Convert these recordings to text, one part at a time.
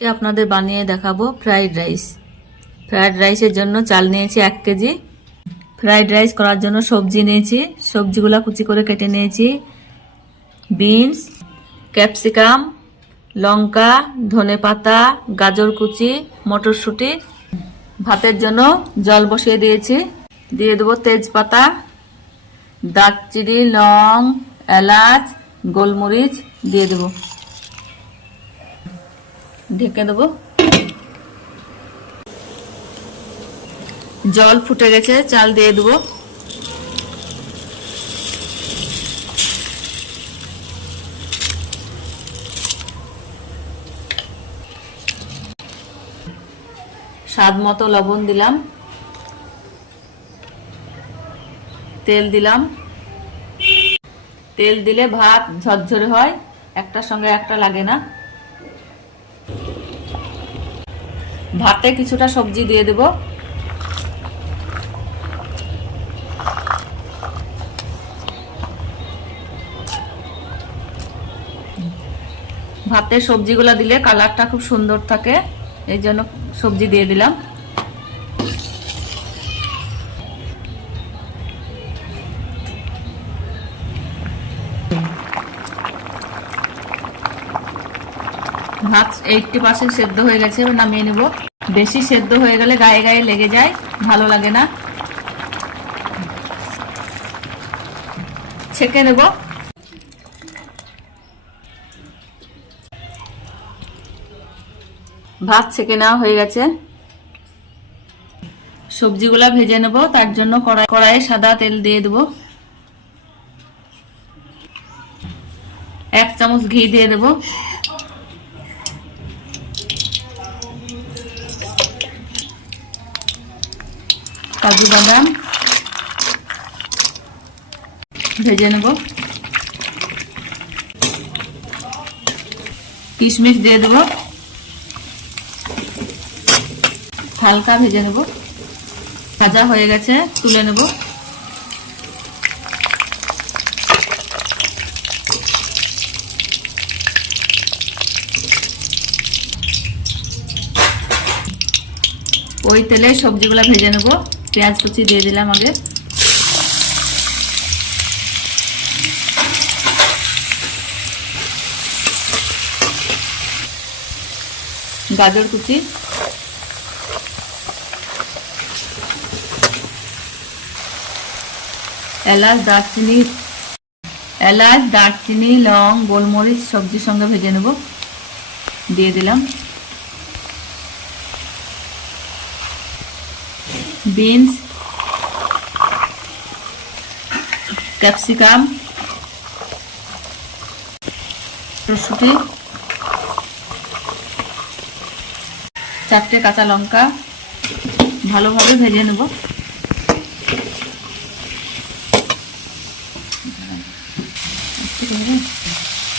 আপনাদের বানিয়ে দেখাবো ফ্রাইড রাইস। ফ্রাইড রাইসের জন্য চাল নিয়েছি 1 কেজি। ফ্রাইড রাইস করার জন্য সবজি নিয়েছি, সবজিগুলা কুচি করে কেটে নিয়েছি। বিনস, ক্যাপসিকাম, লঙ্কা, ধনেপাতা, গাজর কুচি, মটরশুঁটি। ভাতের জন্য জল বসিয়ে দিয়েছি। দিয়ে দেবো তেজপাতা, দারচিনি, লং, এলাচ, গোলমরিচ দিয়ে দেবো। ঢেকে দেবো। জল ফুটে গেছে, চাল দিয়ে দেবো। স্বাদ মতো লবণ দিলাম, তেল দিলাম। তেল দিলে ভাত ঝরঝরে হয়, একটার সঙ্গে একটা লাগে না। ভাতে কিছুটা সবজি দিয়ে দেব। ভাতে সবজিগুলা দিলে কালারটা খুব সুন্দর থাকে, এই জন্য সবজি দিয়ে দিলাম। ভাত 80% সেদ্ধ হয়ে গেছে, নামিয়ে নেব। বেশি সেদ্ধ হয়ে গেলে গায়ে গায়ে লেগে যায়, ভালো লাগে না। ছেঁকে নেব। ভাত ছেঁকে নেওয়া হয়ে গেছে। সবজিগুলা ভেজে নেব, তার জন্য কড়াইয়ে সাদা তেল দিয়ে দেব। 1 চামচ ঘি দিয়ে দেব। কাজু বাদাম ভেজে নেব। কিশমিশ দিয়ে দেব, হালকা ভেজে নেব। ভাজা হয়ে গেছে, তুলে নেব। ওই তেলে সবজিগুলা ভেজে নেব। পেঁয়াজ কুচি দিয়ে দিলাম আগে। গাজর কুচি, এলাচ, দারচিনি, লং, গোলমরিচ সবজির সঙ্গে ভেজে নেব। দিয়ে দিলাম। বিনস, ক্যাপসিকাম, মটরশুঁটি, 4টে কাঁচা লঙ্কা ভালোভাবে ভেজে নেব।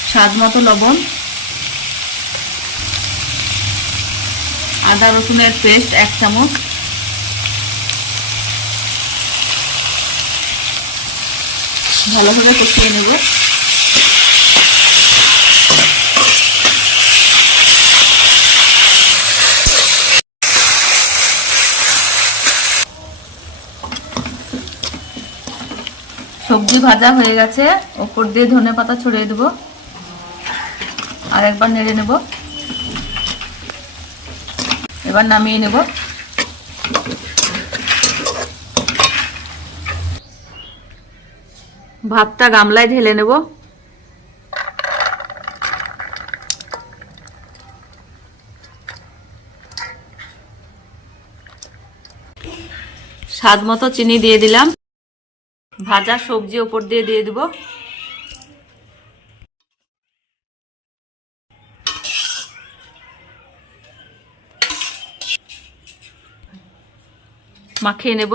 স্বাদ মতো লবণ, আদা রসুনের পেস্ট 1 চামচ, ভালোভাবে কষিয়ে নেব। সবজি ভাজা হয়ে গেছে, ওপর দিয়ে ধনেপাতা ছড়িয়ে দেব। আর একবার নেড়ে নেব। এবার নামিয়ে নেব। ভাতটা গামলায় ঢেলে নেব। স্বাদ মতো চিনি দিয়ে দিলাম। ভাজা সবজি ওপর দিয়ে দেব। মাখিয়ে নেব।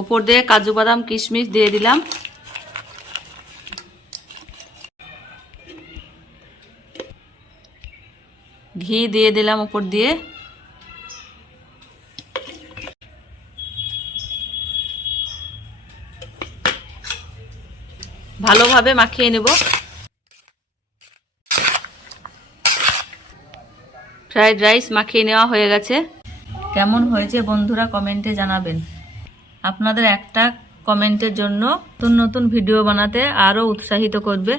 ওপর দিয়ে কাজু বাদাম কিশমিশ দিয়ে দিলাম। ঘি দিয়ে দিলাম উপর দিয়ে। ভালোভাবে মাখিয়ে নেব। ফ্রাইড রাইস মাখিয়ে নেওয়া হয়ে গেছে। কেমন হয়েছে বন্ধুরা কমেন্টে জানাবেন। আপনাদের একটা কমেন্টের জন্য নতুন নতুন ভিডিও বানাতে আরও উৎসাহিত করবে।